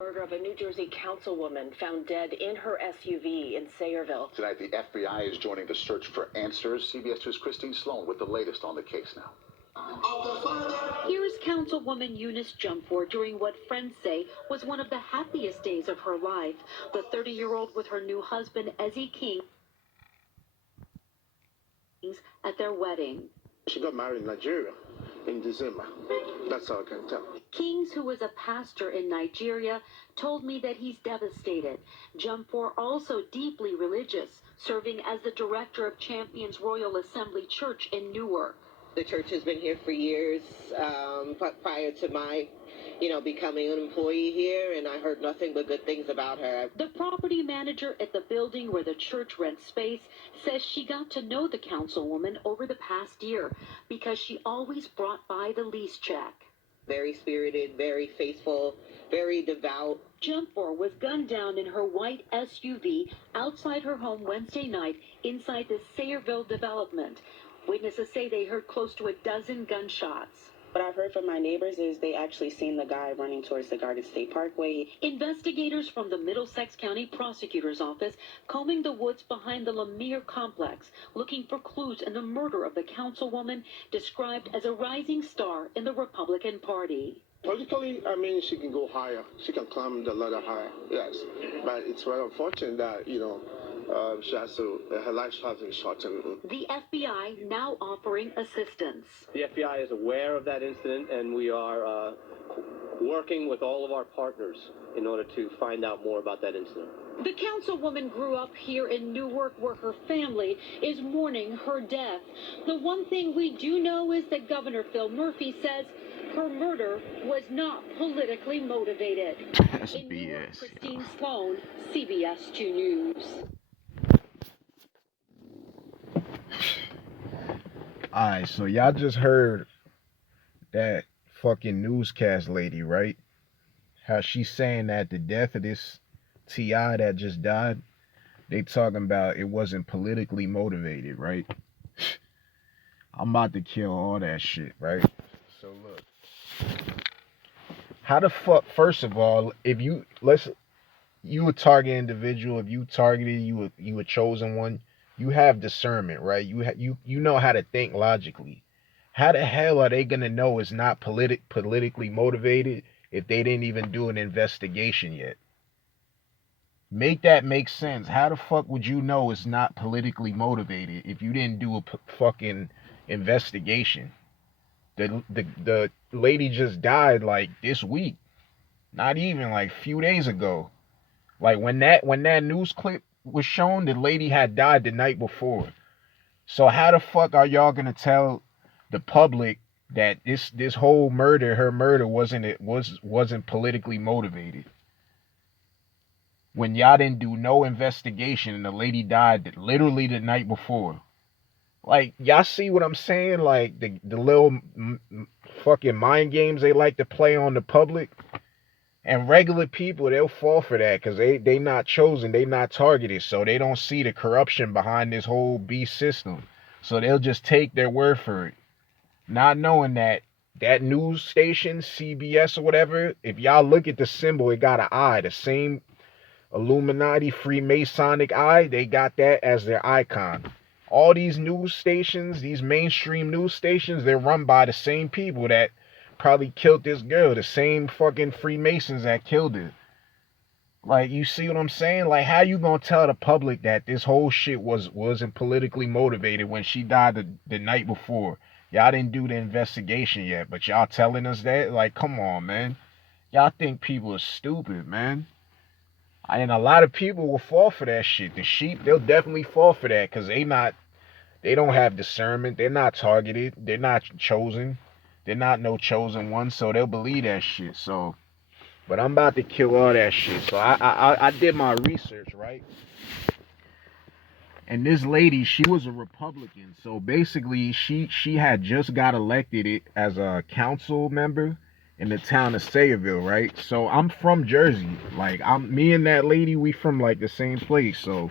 Murder of a New Jersey councilwoman found dead in her SUV in Sayreville. Tonight, the FBI is joining the search for answers. CBS 2's Christine Sloan with the latest on the case now. Here's Councilwoman Euince Dwumfour during what friends say was one of the happiest days of her life. The 30-year-old with her new husband, Ezzy King, at their wedding. She got married in Nigeria in December. That's all I can tell. Kings, who is a pastor in Nigeria, told me that he's devastated. Dwumfour, also deeply religious, serving as the director of Champions Royal Assembly Church in Newark. The church has been here for years, prior to my, becoming an employee here, and I heard nothing but good things about her. The property manager at the building where the church rents space says she got to know the councilwoman over the past year because she always brought by the lease check. Very spirited, very faithful, very devout. Dwumfour was gunned down in her white SUV outside her home Wednesday night inside the Sayreville development. Witnesses say they heard close to a dozen gunshots. What I've heard from my neighbors is they actually seen the guy running towards the Garden State Parkway. Investigators from the Middlesex County Prosecutor's Office combing the woods behind the Lemire complex, looking for clues in the murder of the councilwoman described as a rising star in the Republican Party. Politically, she can go higher. She can climb the ladder higher, yes. But it's very unfortunate that, she has to, her life has been shortened. The FBI now offering assistance. The FBI is aware of that incident, and we are working with all of our partners in order to find out more about that incident. The councilwoman grew up here in Newark, where her family is mourning her death. The one thing we do know is that Governor Phil Murphy says her murder was not politically motivated. That's in BS. Newark, Christine Sloan, CBS 2 News. Alright, so y'all just heard that fucking newscast lady, right? How she's saying that the death of this T.I. that just died, they talking about it wasn't politically motivated, right? I'm about to kill all that shit, right? So look, how the fuck, first of all, if you a target individual, if you targeted, you a chosen one, you have discernment, right? You know how to think logically. How the hell are they gonna know it's not politically motivated if they didn't even do an investigation yet? Make that make sense. How the fuck would you know it's not politically motivated if you didn't do a fucking investigation? The lady just died like this week, not even like a few days ago. Like when that news clip was shown, the lady had died the night before. So how the fuck are y'all gonna tell the public that this whole murder, her murder wasn't politically motivated when y'all didn't do no investigation and the lady died literally the night before? Like, y'all see what I'm saying? Like the little fucking mind games they like to play on the public. And regular people, they'll fall for that because they not chosen, they not targeted, so they don't see the corruption behind this whole beast system. So they'll just take their word for it, not knowing that news station, CBS or whatever, if y'all look at the symbol, it got an eye, the same Illuminati Freemasonic eye, they got that as their icon. All these news stations, these mainstream news stations, they're run by the same people that probably killed this girl, the same fucking Freemasons that killed her. Like, you see what I'm saying? Like, how you gonna tell the public that this whole shit wasn't politically motivated when she died the night before? Y'all didn't do the investigation yet, but y'all telling us that? Like, come on, man. Y'all think people are stupid, man. And a lot of people will fall for that shit. The sheep, they'll definitely fall for that because they don't have discernment. They're not targeted. They're not chosen. They're not no chosen ones, so they'll believe that shit. So, but I'm about to kill all that shit. So I did my research, right? And this lady, she was a Republican. So basically, she had just got elected as a council member in the town of Sayreville, right? So I'm from Jersey. Like, me and that lady, we from like the same place. So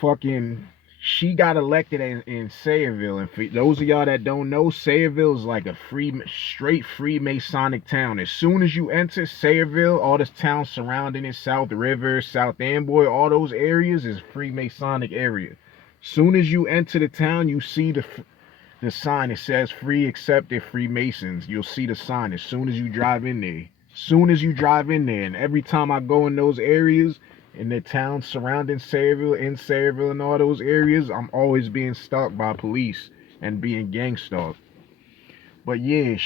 fucking, she got elected in Sayreville. And for those of y'all that don't know, Sayreville is like a straight Freemasonic town. As soon as you enter Sayreville, all the towns surrounding it, South River, South Amboy, all those areas is Freemasonic area. Soon as you enter the town, you see the sign. It says free accepted Freemasons. You'll see the sign as soon as you drive in there. Soon as you drive in there, and every time I go in those areas, in the towns surrounding Sayreville, in Sayreville, and all those areas, I'm always being stalked by police and being gang stalked. But yeah,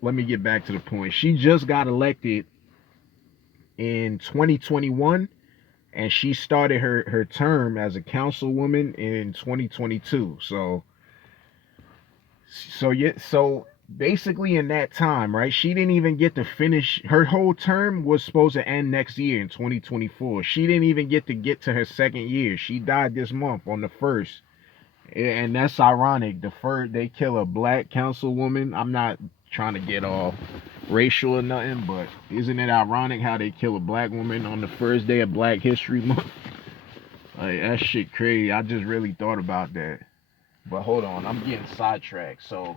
let me get back to the point. She just got elected in 2021, and she started her term as a councilwoman in 2022. So basically in that time, right, she didn't even get to finish. Her whole term was supposed to end next year in 2024. She didn't even get to her second year. She died this month on the 1st. And that's ironic. The first, they kill a black councilwoman. I'm not trying to get all racial or nothing, but isn't it ironic how they kill a black woman on the first day of Black History Month? Like, that shit crazy. I just really thought about that. But hold on, I'm getting sidetracked. So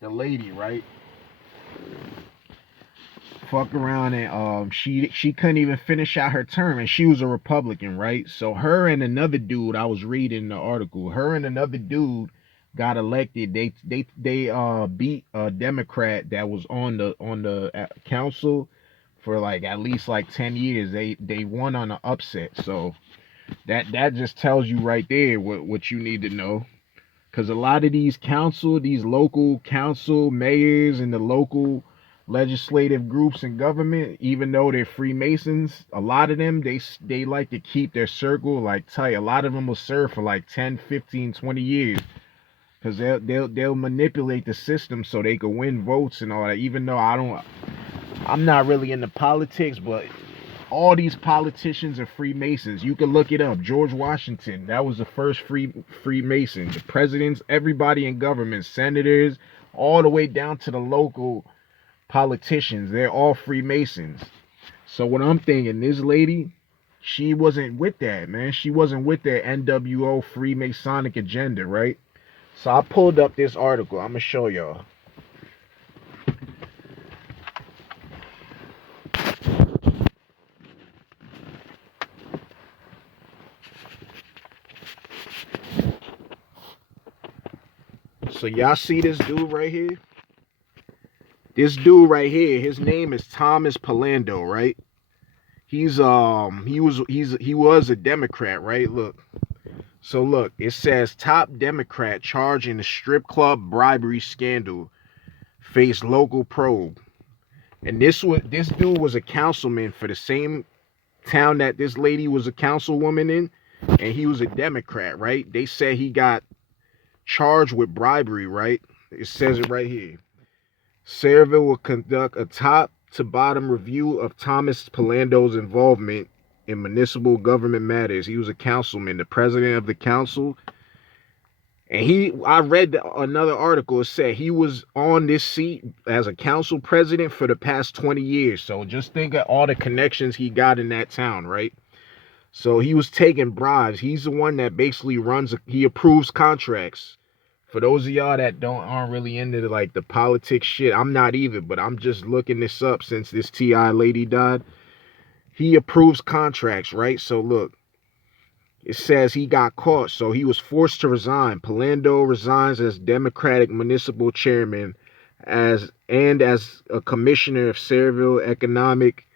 the lady, right? Fuck around and she couldn't even finish out her term, and she was a Republican, right? So her and another dude, I was reading the article, her and another dude got elected. They beat a Democrat that was on the council for like at least like 10 years. They won on an upset. So that just tells you right there what you need to know. Because a lot of these local council mayors and the local legislative groups in government, even though they're Freemasons, a lot of them, they like to keep their circle like tight. A lot of them will serve for like 10, 15, 20 years. Because they'll manipulate the system so they can win votes and all that. Even though I'm not really into politics, but all these politicians are Freemasons. You can look it up. George Washington, that was the first Freemason. The presidents, everybody in government, senators, all the way down to the local politicians, they're all Freemasons. So what I'm thinking, this lady, she wasn't with that, man. She wasn't with their NWO Freemasonic agenda, right? So I pulled up this article. I'm gonna show y'all. So y'all see this dude right here? This dude right here, his name is Thomas Palando, right? He was a Democrat, right? Look. So look, it says top Democrat charged in a strip club bribery scandal faced local probe. And this dude was a councilman for the same town that this lady was a councilwoman in, and he was a Democrat, right? They said he got charged with bribery, right? It says it right here. Sayreville will conduct a top to bottom review of Thomas Palando's involvement in municipal government matters. He was a councilman, the president of the council. And I read another article. It said he was on this seat as a council president for the past 20 years. So just think of all the connections he got in that town, right? So he was taking bribes. He's the one that basically he approves contracts. For those of y'all that aren't really into like the politics shit, I'm not either, but I'm just looking this up since this T.I. lady died. He approves contracts, right? So look, it says he got caught, so he was forced to resign. Palando resigns as Democratic municipal chairman as a commissioner of Sayreville Economic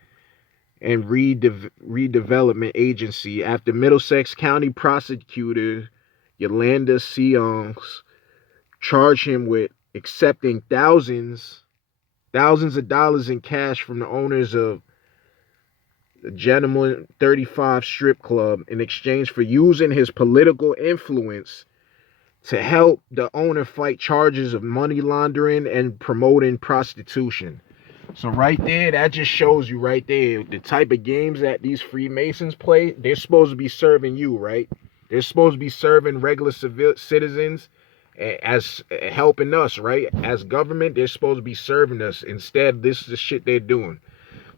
and Redevelopment Agency after Middlesex County prosecutor Yolanda Seongs charged him with accepting thousands of dollars in cash from the owners of the Gentleman 35 strip club in exchange for using his political influence to help the owner fight charges of money laundering and promoting prostitution. So right there, that just shows you right there the type of games that these Freemasons play. They're supposed to be serving you, right? They're supposed to be serving regular citizens as helping us, right? As government, they're supposed to be serving us. Instead, this is the shit they're doing.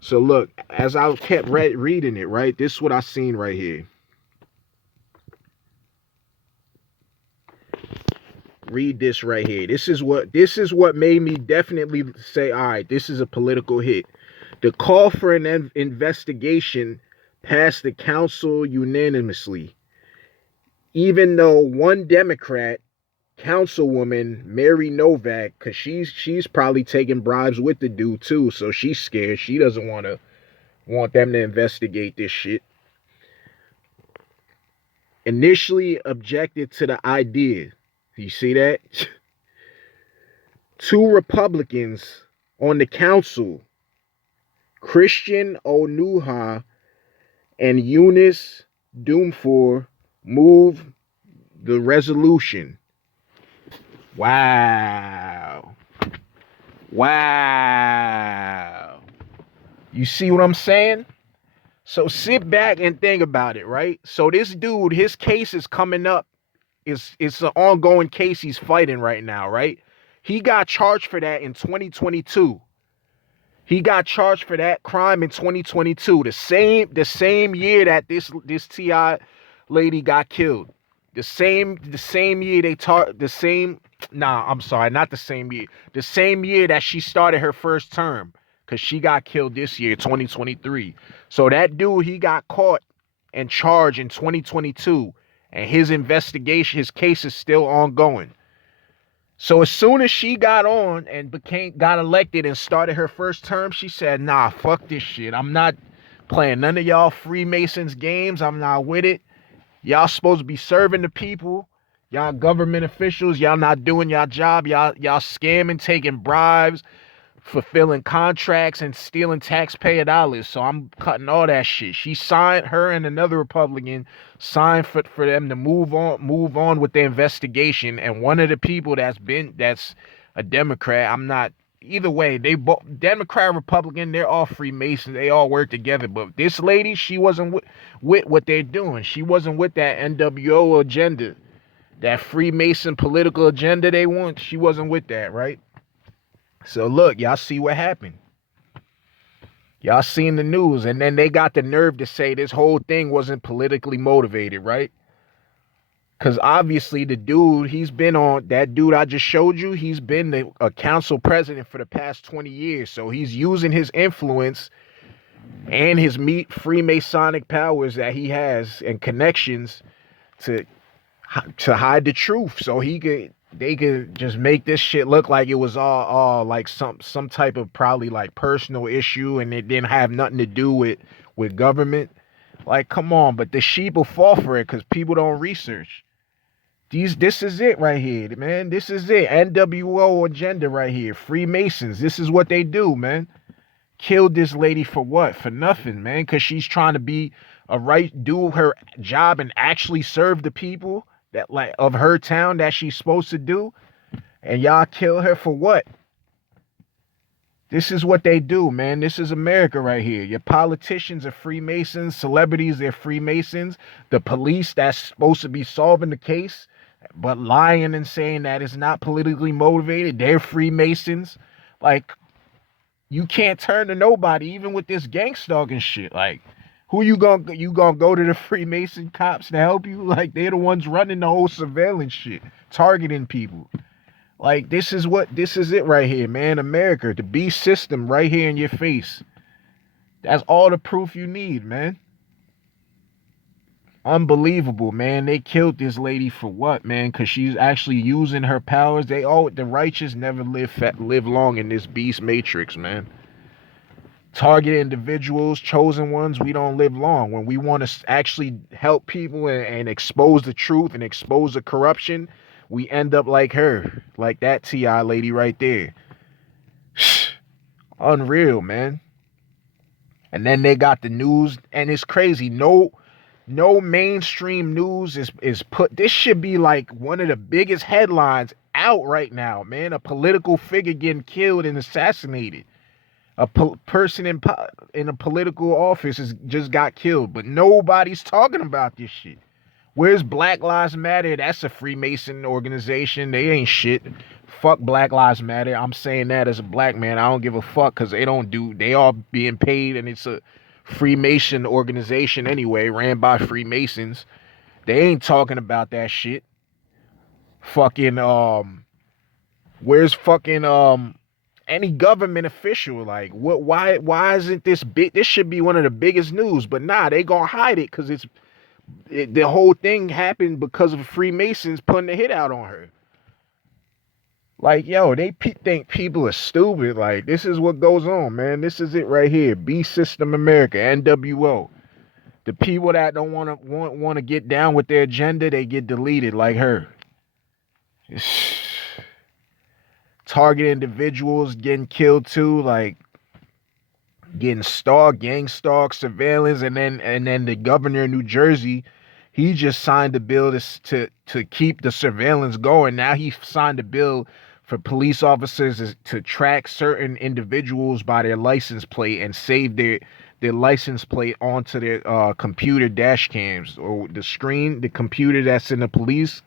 So look, as I kept reading it, right, this is what I seen right here. read this right here. This is what made me definitely say, all right, this is a political hit. The call for an investigation passed the council unanimously, even though one Democrat, Councilwoman Mary Novak, because she's probably taking bribes with the dude too, so she's scared. She doesn't want them to investigate this shit. Initially objected to the idea. You see that? Two Republicans on the council, Christian Onuha and Euince Dwumfour, move the resolution. Wow. You see what I'm saying? So sit back and think about it, right? So this dude, his case is coming up. It's an ongoing case he's fighting right now, right? He got charged for that in 2022. He got charged for that crime in 2022, the same year that this TI lady got killed. The same year the same year that she started her first term, because she got killed this year, 2023. So that dude, he got caught and charged in 2022, and his investigation, his case is still ongoing. So as soon as she got on and got elected and started her first term, she said, nah, fuck this shit. I'm not playing none of y'all Freemasons games. I'm not with it. Y'all supposed to be serving the people. Y'all government officials. Y'all not doing y'all job. Y'all scamming, taking bribes, fulfilling contracts, and stealing taxpayer dollars. So I'm cutting all that shit. She signed, her and another Republican signed for them to move on with the investigation. And one of the people that's a Democrat, I'm not, either way, they both, Democrat, Republican, they're all Freemasons. They all work together. But this lady, she wasn't with what they're doing. She wasn't with that NWO agenda, that Freemason political agenda they want. She wasn't with that, right? So look, y'all see what happened. Y'all seen the news, and then they got the nerve to say this whole thing wasn't politically motivated, right? Because obviously the dude, that dude I just showed you, he's been a council president for the past 20 years. So he's using his influence and his Freemasonic powers that he has and connections to hide the truth. So they could just make this shit look like it was all like some type of probably like personal issue, and it didn't have nothing to do with government. Like, come on. But the sheep will fall for it because people don't research. This is it right here, man. This is it. NWO agenda right here. Freemasons. This is what they do, man. Killed this lady for what? For nothing, man. Because she's trying to do her job and actually serve the people that like of her town that she's supposed to do. And y'all kill her for what? This is what they do, man. This is America right here. Your politicians are Freemasons. Celebrities, they're Freemasons. The police that's supposed to be solving the case, but lying and saying that it's not politically motivated, they're Freemasons. Like, you can't turn to nobody, even with this gangstalking shit. Like, who you gonna go to the Freemason cops to help you? Like, they're the ones running the whole surveillance shit, targeting people. Like, this is it right here, man. America, the beast system right here in your face. That's all the proof you need, man. Unbelievable, man. They killed this lady for what, man? Because she's actually using her powers. The righteous never live long in this beast matrix, man. Target individuals, chosen ones, we don't live long. When we want to actually help people and expose the truth and expose the corruption, we end up like her, like that TI lady right there. Unreal, man. And then they got the news, and it's crazy. No mainstream news is put. This should be like one of the biggest headlines out right now, man. A political figure getting killed and assassinated. A person in a political office just got killed, but nobody's talking about this shit. Where's Black Lives Matter? That's a Freemason organization. They ain't shit. Fuck Black Lives Matter. I'm saying that as a black man. I don't give a fuck because they all being paid, and it's a Freemason organization anyway, ran by Freemasons. They ain't talking about that shit. Fucking where's fucking any government official? Like what? Why isn't this big? This should be one of the biggest news, but nah, they gonna hide it because the whole thing happened because of Freemasons putting the hit out on her. Like, yo, they think people are stupid. Like, this is what goes on, man. This is it right here. B System America, NWO. The people that don't want to get down with their agenda, they get deleted like her. Target individuals getting killed too, like getting stalked, gang stalked, surveillance, and then the governor of New Jersey, he just signed a bill to keep the surveillance going. Now he signed a bill for police officers to track certain individuals by their license plate and save their license plate onto their computer dash cams or the computer that's in the police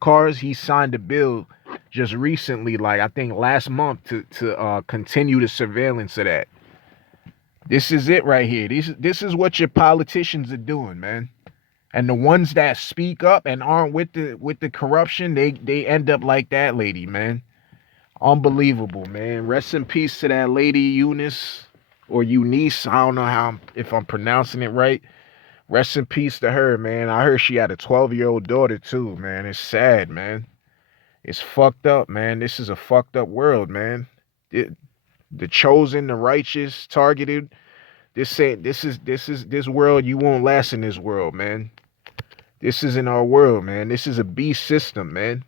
cars. He signed a bill just recently, like I think last month, to continue the surveillance of that. This is it right here. This is what your politicians are doing, man. And the ones that speak up and aren't with the corruption, they end up like that lady, man. Unbelievable, man. Rest in peace to that lady, Eunice or Euince. I don't know if I'm pronouncing it right. Rest in peace to her, man. I heard she had a 12-year-old daughter too, man. It's sad, man. It's fucked up, man. This is a fucked up world, man. The chosen, the righteous, targeted. This world. You won't last in this world, man. This isn't our world, man. This is a beast system, man.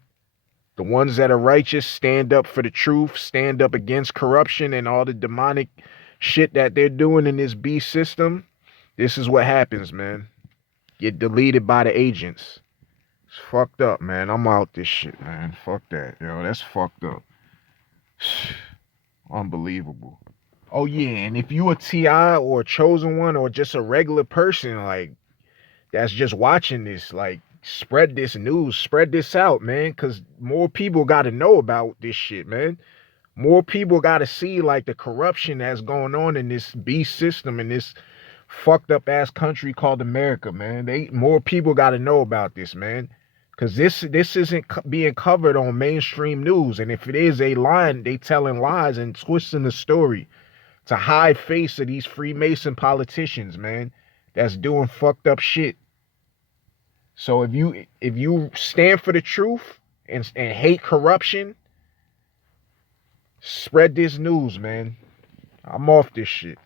The ones that are righteous stand up for the truth, stand up against corruption and all the demonic shit that they're doing in this beast system. This is what happens, man. Get deleted by the agents. It's fucked up, man. I'm out this shit, man. Fuck that, yo. That's fucked up. Unbelievable. Oh yeah, and if you a TI or a chosen one or just a regular person, like that's just watching this, like spread this news, spread this out, man, because more people got to know about this shit, man. More people got to see like the corruption that's going on in this beast system in this fucked up ass country called America, man. More people got to know about this, man, because this isn't being covered on mainstream news, and if it is a line, they telling lies and twisting the story to hide face of these Freemason politicians, man, that's doing fucked up shit. So if you stand for the truth and hate corruption, spread this news, man. I'm off this shit.